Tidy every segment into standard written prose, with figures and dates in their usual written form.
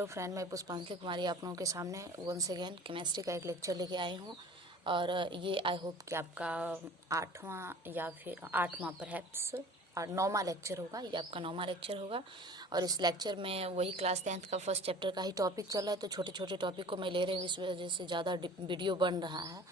Hello friend, मैं पुष्पांजलि कुमारी आप लोगों के सामने वंस अगेन केमिस्ट्री का एक लेक्चर लेके आई हूँ। और ये आई होप कि आपका 8वां या फिर 8वां परहैप्स और 9वां लेक्चर होगा। ये आपका 9वां लेक्चर होगा। और इस लेक्चर में वही क्लास 10th का फर्स्ट चैप्टर का ही टॉपिक चल रहा है, तो छोटे छोटे टॉपिक को मैं ले रही हूँ। इस वजह से ज़्यादा वीडियो बन रहा है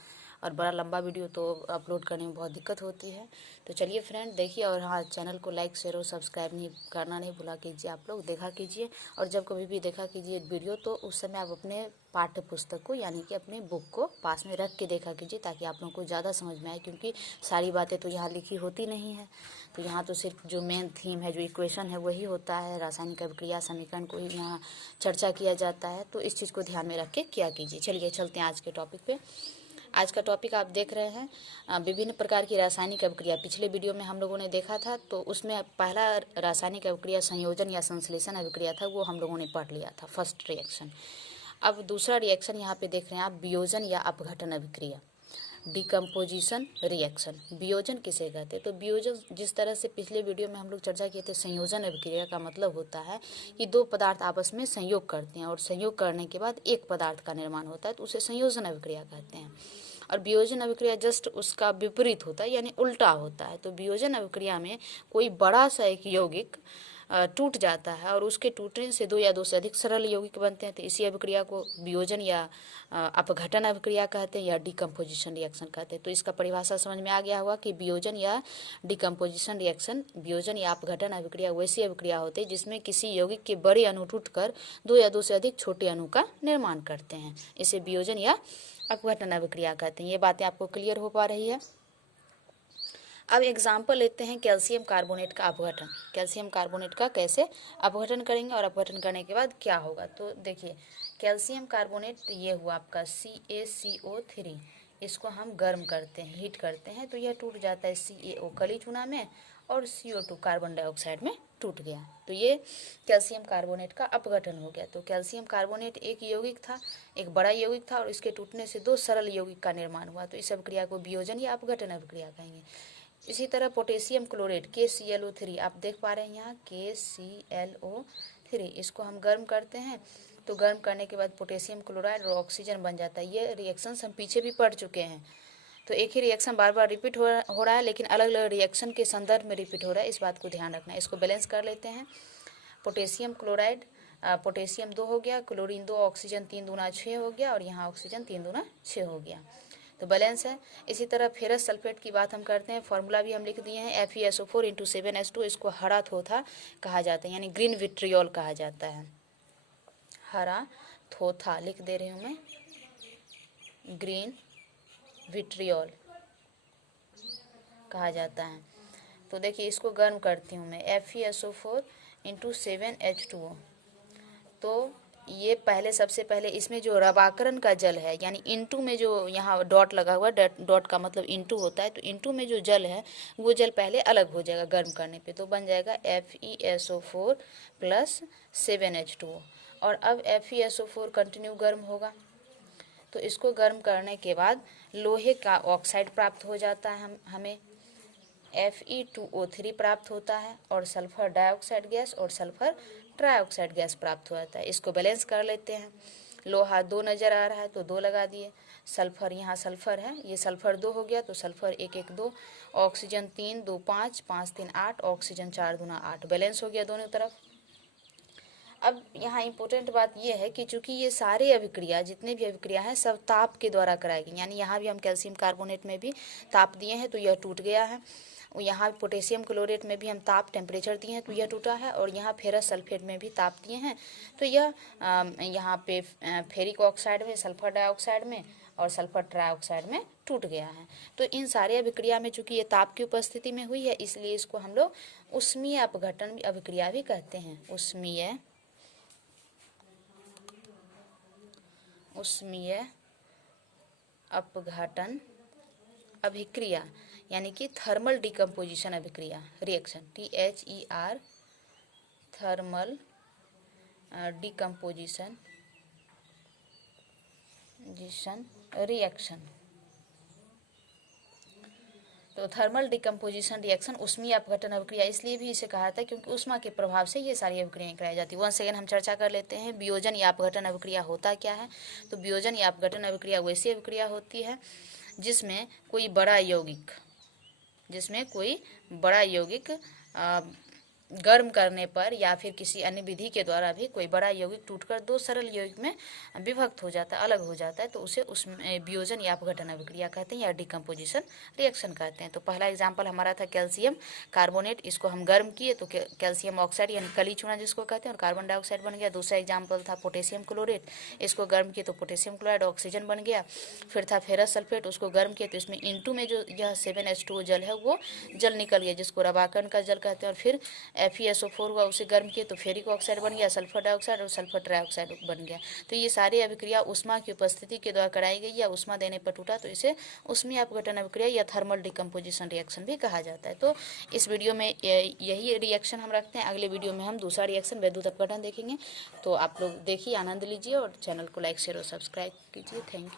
और बड़ा लंबा वीडियो तो अपलोड करने में बहुत दिक्कत होती है। तो चलिए फ्रेंड देखिए, और हाँ, चैनल को लाइक शेयर और सब्सक्राइब नहीं भूला कीजिए। आप लोग देखा कीजिए, और जब कभी भी देखा कीजिए वीडियो तो उस समय आप अपने पाठ्य पुस्तक को यानी कि अपने बुक को पास में रख के देखा कीजिए, ताकि आप लोगों को ज़्यादा समझ में आए, क्योंकि सारी बातें तो यहाँ लिखी होती नहीं है। तो यहाँ तो सिर्फ जो मेन थीम है, जो इक्वेशन है, वही होता है। रासायनिक अभिक्रिया समीकरण को ही यहाँ चर्चा किया जाता है, तो इस चीज़ को ध्यान में रख के किया कीजिए। चलिए चलते हैं आज के टॉपिक पे। आज का टॉपिक आप देख रहे हैं विभिन्न प्रकार की रासायनिक अभिक्रिया। पिछले वीडियो में हम लोगों ने देखा था, तो उसमें पहला रासायनिक अभिक्रिया संयोजन या संश्लेषण अभिक्रिया था, वो हम लोगों ने पढ़ लिया था, फर्स्ट रिएक्शन। अब दूसरा रिएक्शन यहाँ पे देख रहे हैं आप, वियोजन या अपघटन अभिक्रिया, डिकम्पोजिशन रिएक्शन। वियोजन किसे कहते हैं? तो वियोजन, जिस तरह से पिछले वीडियो में हम लोग चर्चा किए थे, संयोजन अभिक्रिया का मतलब होता है कि दो पदार्थ आपस में संयोग करते हैं, और संयोग करने के बाद एक पदार्थ का निर्माण होता है, तो उसे संयोजन अभिक्रिया कहते हैं। और वियोजन अभिक्रिया जस्ट उसका विपरीत होता है, यानी उल्टा होता है। तो वियोजन अभिक्रिया में कोई बड़ा सा एक यौगिक टूट जाता है, और उसके टूटने से दो या दो से अधिक सरल यौगिक बनते हैं। तो इसी अभिक्रिया को वियोजन या अपघटन अभिक्रिया कहते हैं, या डिकम्पोजिशन रिएक्शन कहते हैं। तो इसका परिभाषा समझ में आ गया होगा कि वियोजन या डिकम्पोजिशन रिएक्शन, वियोजन या अपघटन अभिक्रिया वैसी अभिक्रिया होती है जिसमें किसी यौगिक के बड़े अणु टूटकर दो या दो से अधिक छोटे अणु का निर्माण करते हैं। इसे वियोजन या अपघटन अभिक्रिया कहते हैं। ये बातें आपको क्लियर हो पा रही है? अब एग्जाम्पल लेते हैं कैल्शियम कार्बोनेट का अपघटन। कैल्शियम कार्बोनेट का कैसे अपघटन करेंगे और अपघटन करने के बाद क्या होगा। तो देखिए, कैल्शियम कार्बोनेट ये हुआ आपका CaCO3। इसको हम गर्म करते हैं, हीट करते हैं, तो यह टूट जाता है CaO कली चूना में, और CO2 कार्बन डाइऑक्साइड में टूट गया। तो ये कैल्शियम कार्बोनेट का अपघटन हो गया। तो कैल्शियम कार्बोनेट एक यौगिक था, एक बड़ा यौगिक था, और इसके टूटने से दो सरल यौगिक का निर्माण हुआ। तो इस अभिक्रिया को वियोजन या अपघटन अभिक्रिया कहेंगे। इसी तरह पोटेशियम क्लोरेट KClO3, आप देख पा रहे हैं यहाँ KClO3, इसको हम गर्म करते हैं, तो गर्म करने के बाद पोटेशियम क्लोराइड और ऑक्सीजन बन जाता है। ये रिएक्शंस हम पीछे भी पढ़ चुके हैं। तो एक ही रिएक्शन बार बार रिपीट हो रहा है, लेकिन अलग अलग रिएक्शन के संदर्भ में रिपीट हो रहा है, इस बात को ध्यान रखना है। इसको बैलेंस कर लेते हैं। पोटेशियम क्लोराइड, पोटेशियम 2 हो गया, क्लोरीन 2, ऑक्सीजन 3 दूना 6 हो गया, और यहाँ ऑक्सीजन 3 दूना 6 हो गया, तो बैलेंस है। इसी तरह फेरस सल्फेट की बात हम करते हैं, फॉर्मूला भी हम लिख दिए हैं, FeSO4 × 7H2। इसको हरा थोथा कहा जाता है, यानी ग्रीन विट्रियोल कहा जाता है। हरा थोथा लिख दे रही हूँ मैं, ग्रीन विट्रियोल कहा जाता है। तो देखिए, इसको गर्म करती हूँ मैं, FeSO4 × 7H2O। तो ये पहले, सबसे पहले इसमें जो रवाकरण का जल है, यानी इनटू में जो यहाँ डॉट लगा हुआ, डॉट का मतलब इनटू होता है, तो इनटू में जो जल है वो जल पहले अलग हो जाएगा गर्म करने पे, तो बन जाएगा FeSO4 + 7H2O। और अब FeSO4 कंटिन्यू गर्म होगा, तो इसको गर्म करने के बाद लोहे का ऑक्साइड प्राप्त हो जाता है, हमें Fe2O3 प्राप्त होता है, और सल्फर डाइऑक्साइड गैस और सल्फर ट्राइऑक्साइड गैस प्राप्त होता है। इसको बैलेंस कर लेते हैं। लोहा 2 नज़र आ रहा है, तो 2 लगा दिए। सल्फर, यहाँ सल्फर है, ये सल्फर 2 हो गया, तो सल्फर 1 1 2, ऑक्सीजन 3 2 5 5 3 8, ऑक्सीजन 4 दूना 8, बैलेंस हो गया दोनों तरफ। अब यहाँ इम्पोर्टेंट बात यह है कि चूंकि ये सारे अभिक्रिया, जितने भी अभिक्रिया हैं, सब ताप के द्वारा कराई गई, यानी यहाँ भी हम कैल्शियम कार्बोनेट में भी ताप दिए हैं, तो यह टूट गया है। यहाँ पोटेशियम क्लोरेट में भी हम ताप, टेम्परेचर दिए हैं, तो यह टूटा है। और यहाँ फेरस सल्फेट में भी ताप दिए हैं, तो यह यहाँ पे फेरिक ऑक्साइड में, सल्फर डाइऑक्साइड में और सल्फर ट्राइऑक्साइड में टूट गया है। तो इन सारे अभिक्रिया में चूंकि ये ताप की उपस्थिति में हुई है, इसलिए इसको हम लोग उष्मीय अपघटन अभिक्रिया भी कहते हैं। उष्मीय अपघटन अभिक्रिया, यानी कि थर्मल डिकम्पोजिशन अभिक्रिया reaction, THER, thermal decomposition reaction. तो थर्मल डिकम्पोजिशन रिएक्शन ऊष्मीय अपघटन अभिक्रिया इसलिए भी इसे कहा जाता है क्योंकि ऊष्मा के प्रभाव से ये सारी अभिक्रियाएं कराई जाती है। वंस अगेन हम चर्चा कर लेते हैं वियोजन या अपघटन अभिक्रिया होता क्या है। तो वियोजन या अपघटन अभिक्रिया वैसी अभिक्रिया होती है जिसमें कोई बड़ा यौगिक गर्म करने पर या फिर किसी अन्य विधि के द्वारा भी कोई बड़ा यौगिक टूटकर दो सरल यौगिक में विभक्त हो जाता है, अलग हो जाता है, तो उसे उसमें वियोजन या अपघटन अभिक्रिया कहते हैं या डिकम्पोजिशन रिएक्शन कहते हैं। तो पहला एग्जांपल हमारा था कैल्शियम कार्बोनेट, इसको हम गर्म किए तो कैल्शियम ऑक्साइड यानी कली चूना जिसको कहते हैं और कार्बन डाइऑक्साइड बन गया। दूसरा एग्जाम्पल था पोटेशियम क्लोरेट, इसको गर्म किए तो पोटेशियम क्लोराइड ऑक्सीजन बन गया। फिर था फेरस सल्फेट, उसको गर्म किए तो इसमें इनटू में जो यह 7H2O जल है वो जल निकल गया जिसको रवाकण का जल कहते हैं। और फिर FeSO4 हुआ, उसे गर्म किए तो फेरिक ऑक्साइड बन गया, सल्फर डाइऑक्साइड और सल्फर ट्राइऑक्साइड बन गया। तो ये सारी अभिक्रिया ऊष्मा की उपस्थिति के द्वारा कराई गई या ऊष्मा देने पर टूटा, तो इसे ऊष्मीय अपघटन अभिक्रिया या थर्मल डिकम्पोजिशन रिएक्शन भी कहा जाता है। तो इस वीडियो में यही रिएक्शन हम रखते हैं। अगले वीडियो में हम दूसरा रिएक्शन वैद्युत अपघटन देखेंगे। तो आप लोग देखिए, आनंद लीजिए और चैनल को लाइक शेयर और सब्सक्राइब कीजिए। Thank you.